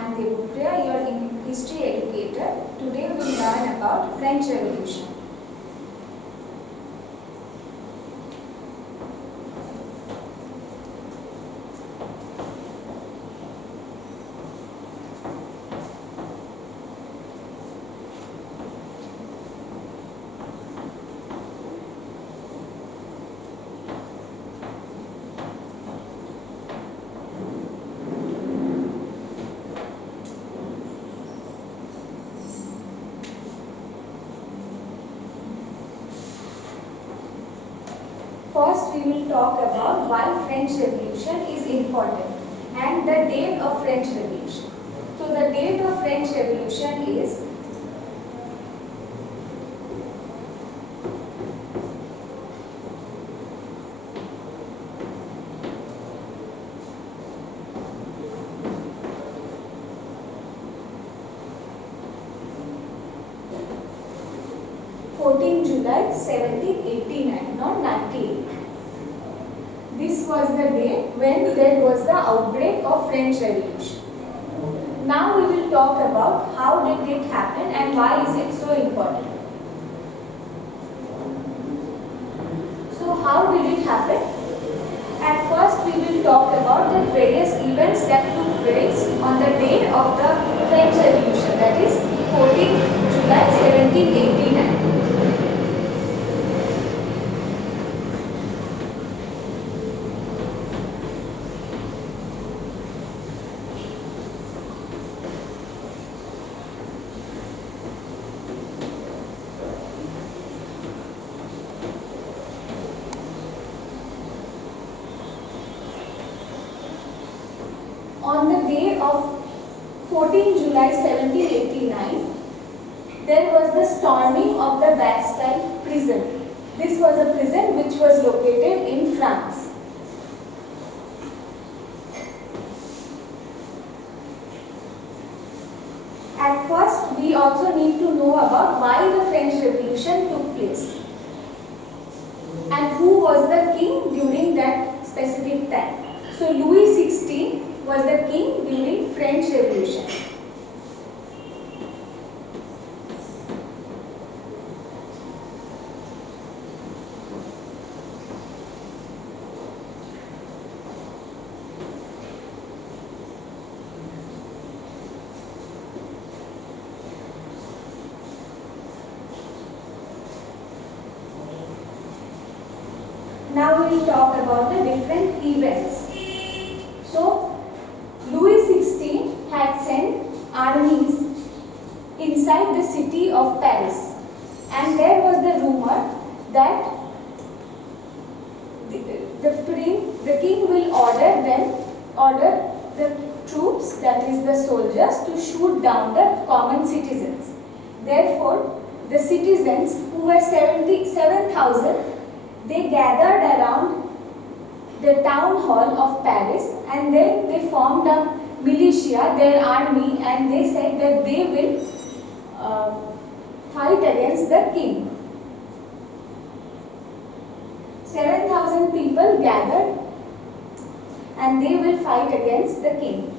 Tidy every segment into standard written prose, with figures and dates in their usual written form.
am Devupriya, your history educator. Today we will learn about French Revolution. First, we will talk about why French Revolution is important and the date of French Revolution. So, the date of French Revolution is 14 July 1789, not 98. This was the day when there was the outbreak of French Revolution. Now we will talk about how did it happen and why is it so important. So how did it happen? At first we will talk about the various events that took place on the day of the French Revolution, that is 14 July 1789. On the day of 14 July 1789, there was the storming of the Bastille prison. This was a prison which was located in France. At first, we also need to know about why the French Revolution took place and who was the king during that specific time. So, Louis XVI was the king during French Revolution. Now we will talk about the different events. So, Louis XVI had sent armies inside the city of Paris, and there was the rumor that the king will order the troops, that is the soldiers, to shoot down the common citizens. Therefore, the citizens, who were 77,000, they gathered around the town hall of Paris, and then they formed a militia, their army, and they said that they will fight against the king. 7,000 people gathered and they will fight against the king.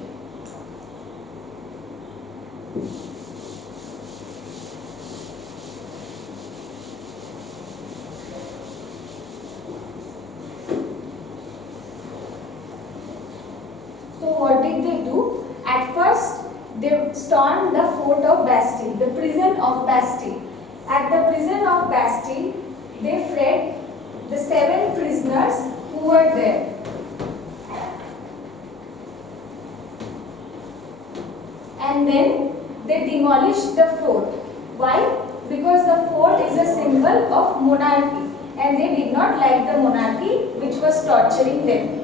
So what did they do? At first, they stormed the fort of Bastille, the prison of Bastille. At the prison of Bastille, they freed the 7 prisoners who were there. And then they demolished the fort. Why? Because the fort is a symbol of monarchy, and they did not like the monarchy which was torturing them.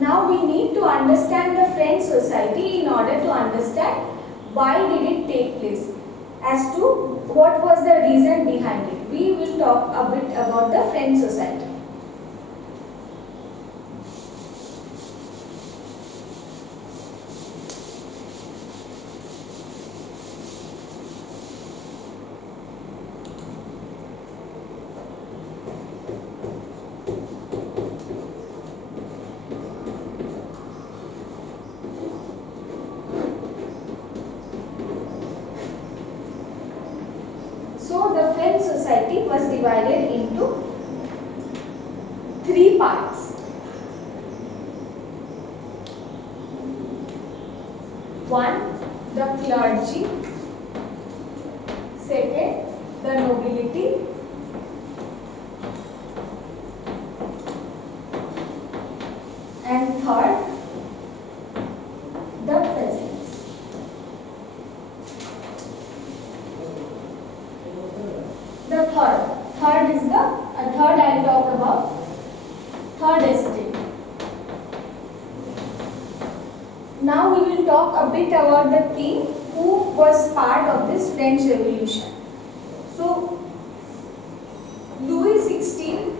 Now we need to understand the French society in order to understand why did it take place, as to what was the reason behind it. We will talk a bit about the French society. society was divided into three parts. One, the clergy. Second, the nobility. And third, the peasants. The third is the third I will talk about third estate. Now we will talk a bit about the king who was part of this French Revolution. So Louis XVI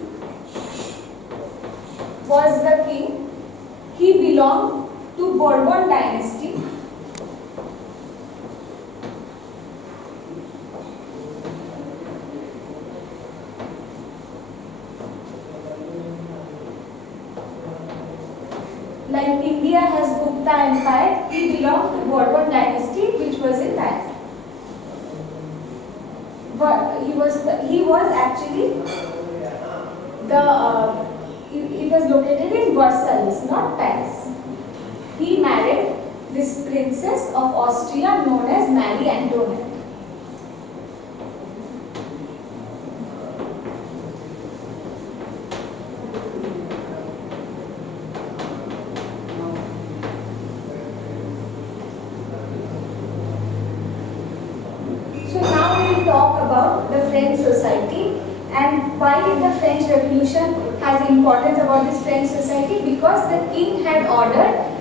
was the king. He belonged to Bourbon dynasty. Like India has Gupta Empire, he belonged to Bourbon dynasty, which was in that. But he was actually it was located in Versailles, not Paris. He married this princess of Austria known as Marie Antoinette. So now we will talk about the French society and why the French Revolution has importance about this French society, because the king had ordered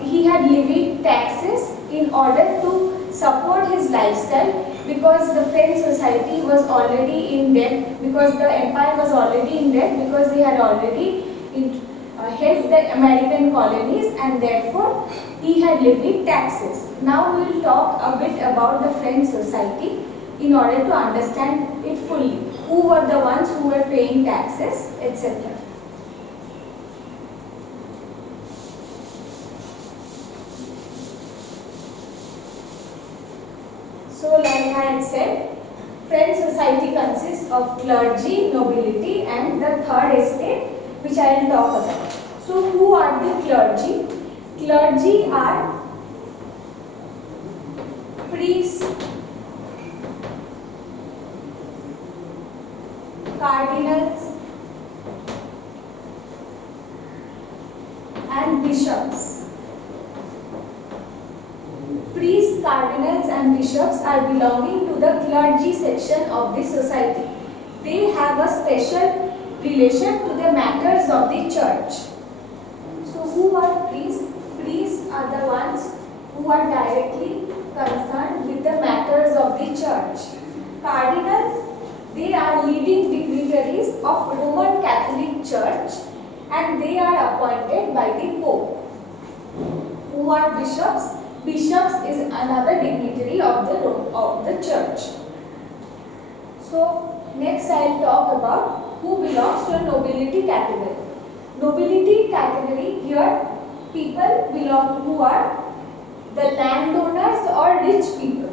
he had levied taxes in order to support his lifestyle, because the French society was already in debt, because the empire was already in debt, because they had already helped the American colonies, and therefore he had levied taxes. Now we will talk a bit about the French society in order to understand it fully. Who were the ones who were paying taxes, etc. So like I had said, French society consists of clergy, nobility and the third estate, which I will talk about. So who are the clergy? Clergy are priests, cardinals and bishops. Priests, cardinals and bishops are belonging to the clergy section of the society. They have a special relation to the matters of the church. So who are priests? Priests are the ones who are directly concerned with the matters of the church. Cardinals, they are leading dignitaries of Roman Catholic Church and they are appointed by the Pope. Who are bishops? Bishops is another dignitary of the church. So next I will talk about who belongs to a nobility category. Nobility category, here people belong who are the landowners or rich people.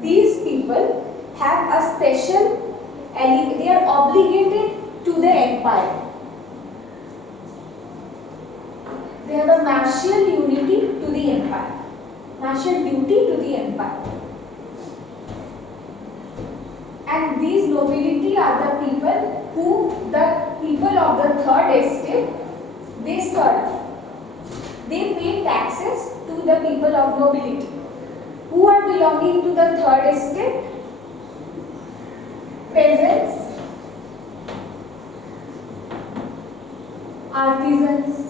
These people have a special, they are obligated to the empire. They have a martial unity to the empire, martial duty to the empire. And these nobility are the people who the people of the third estate, they serve. They pay taxes to the people of nobility. Who are belonging to the third estate? Peasants, artisans,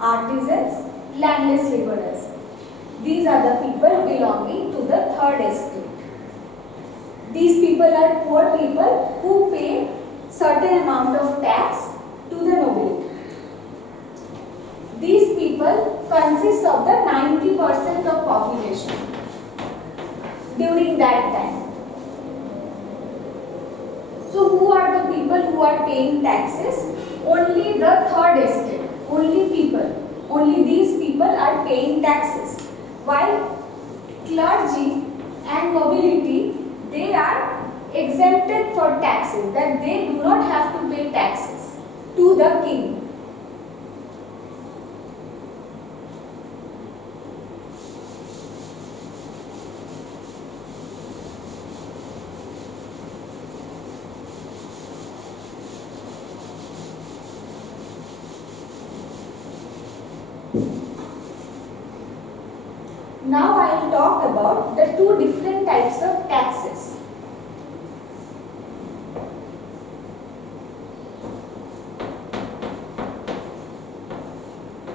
artisans, landless laborers. These are the people belonging to the third estate. These people are poor people who pay certain amount of tax to the nobility. These people people consists of the 90% of population during that time. So who are the people who are paying taxes? Only the third estate, only these people are paying taxes. While clergy and nobility, they are exempted for taxes, that they do not have to pay taxes to the king. Now I will talk about the two different types of taxes.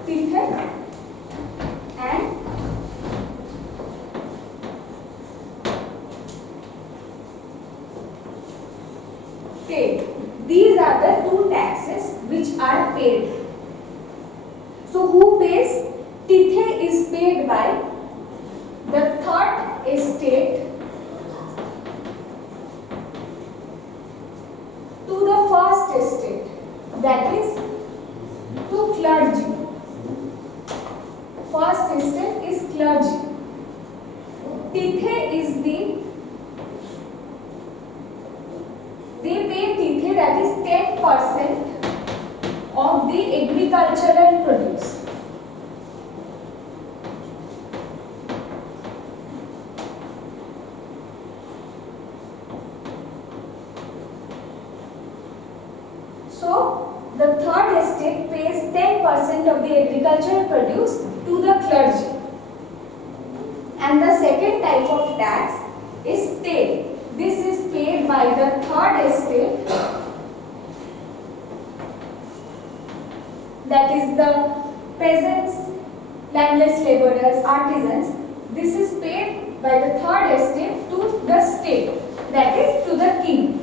Tithe and paid. These are the two taxes which are paid. So who pays? Tithe is paid by the third estate to the first estate, that is to clergy. First estate is clergy. Tithe is they pay tithe, that is 10% of the agricultural produce. So, the third estate pays 10% of the agricultural produce to the clergy. And the second type of tax is state. This is paid by the third estate, that is the peasants, landless laborers, artisans. This is paid by the third estate to the state, that is to the king.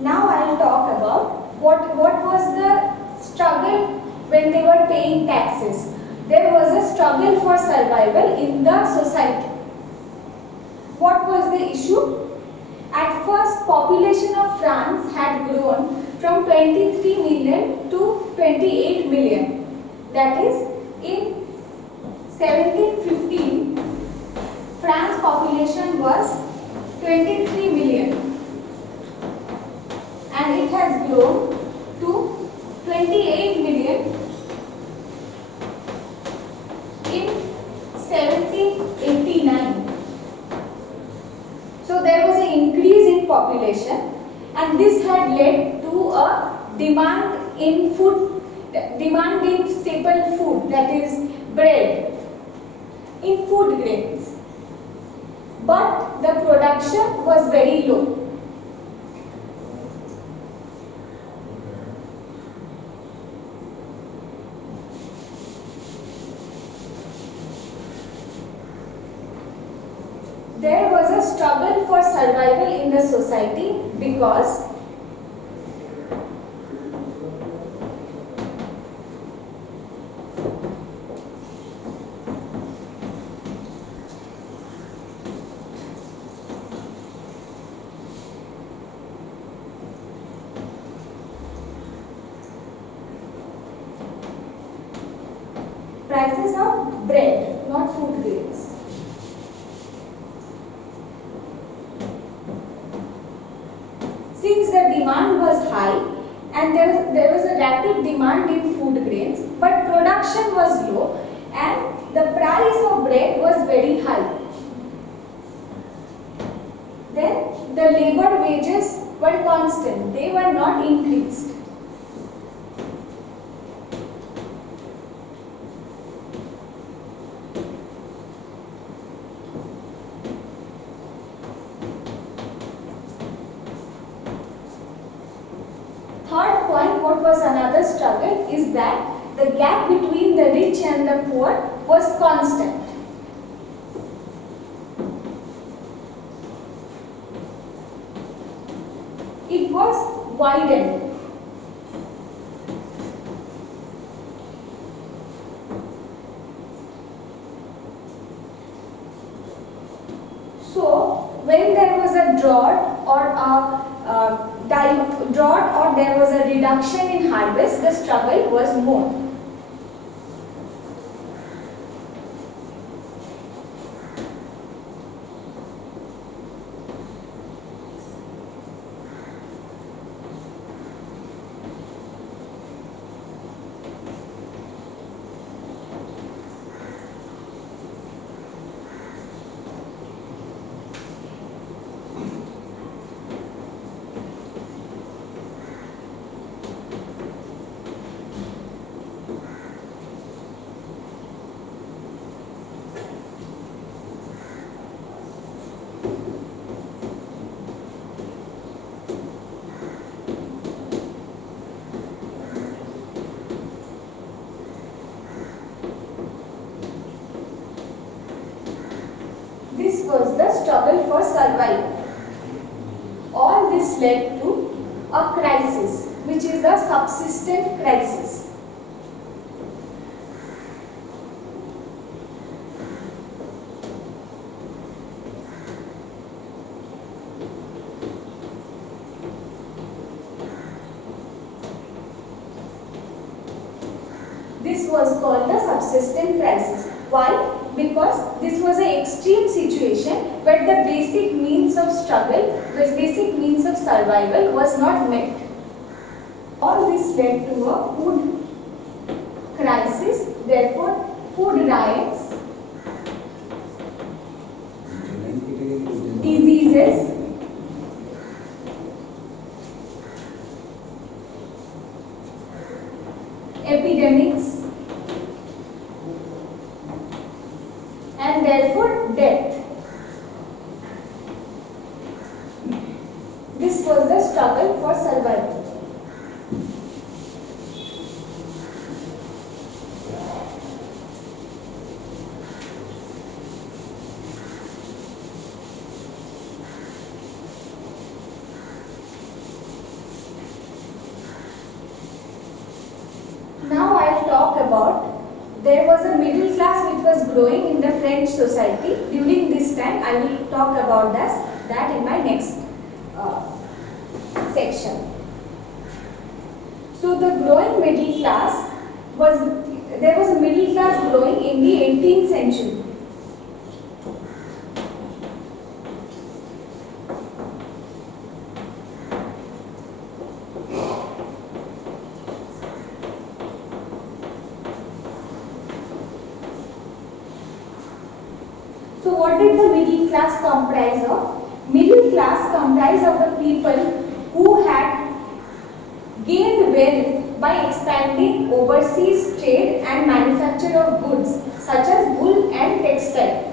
Now I will talk about what was the struggle when they were paying taxes. There was a struggle for survival in the society. What was the issue? At first, population of France had grown from 23 million to 28 million. That is, in 1715, France population was 23 million. And it has grown to 28 million in 1789. So there was an increase in population, and this had led to a demand in staple food, that is bread, in food grains. But the production was very low. There was a struggle for survival in the society because prices of bread, not food grains. Since the demand was high and there was a rapid demand in food grains, but production was low and the price of bread was very high. Then the labor wages were constant, they were not increased. Third what was another struggle is that the gap between the rich and the poor was constant. It was widened. So, when there was a drought or there was a reduction in harvest, the struggle was more. This was the struggle for survival. All this led to a crisis, which is a subsistent crisis. This was called the subsistent crisis. Why? Because this was an extreme situation where the basic means of struggle, the basic means of survival was not met. All this led to a food crisis, therefore food riots, diseases, epidemics, and therefore death. This was the struggle for survival. Now I'll talk about, there was a middle class which was growing in the French society. During this time, I will talk about that in my next section. So the growing middle class there was a middle class growing in the 18th century. So what did the middle class comprise of? Middle class comprised of the people who had gained wealth by expanding overseas trade and manufacture of goods such as wool and textile.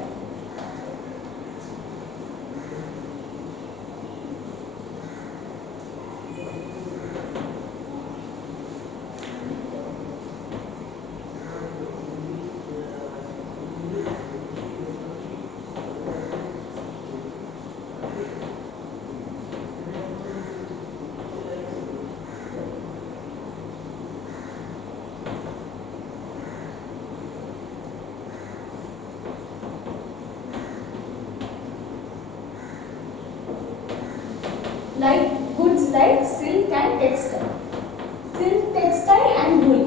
Like goods like silk and textile. Silk, textile and wool.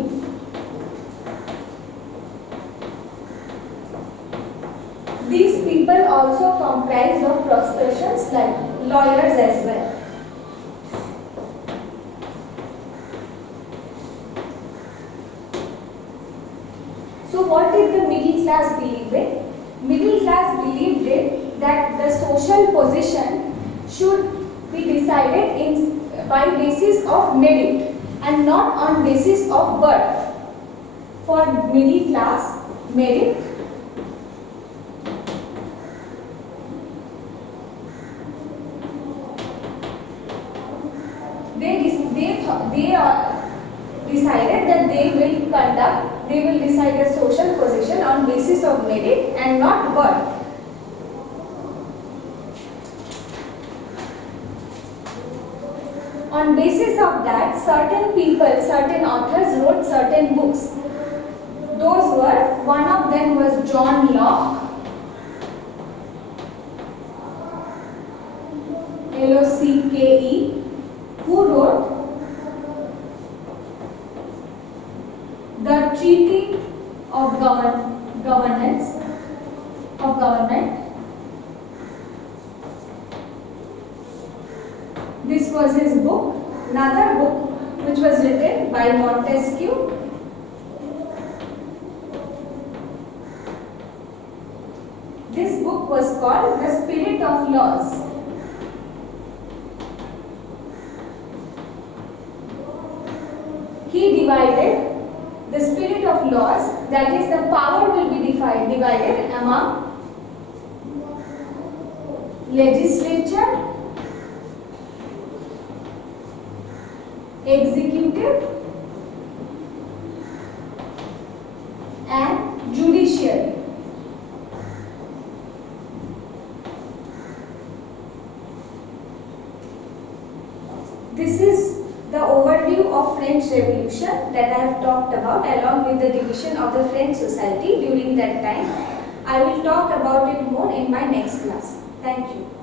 These people also comprised of professions like lawyers as well. So what did the middle class believe in? Middle class believed in that the social position should be decided by basis of merit and not on basis of birth. For middle class, merit decided that they will decide a social position on basis of merit and not birth. On basis of that, certain people, certain authors wrote certain books. Those were, one of them was John Locke, Locke, who wrote The Treaty of Government. This was his book. Another book which was written by Montesquieu. This book was called The Spirit of Laws. He divided the spirit of laws, that is, the power will be divided among legislature, executive, and judiciary. This is the overview of French Revolution that I have talked about, along with the division of the French society during that time. I will talk about it more in my next class. Thank you.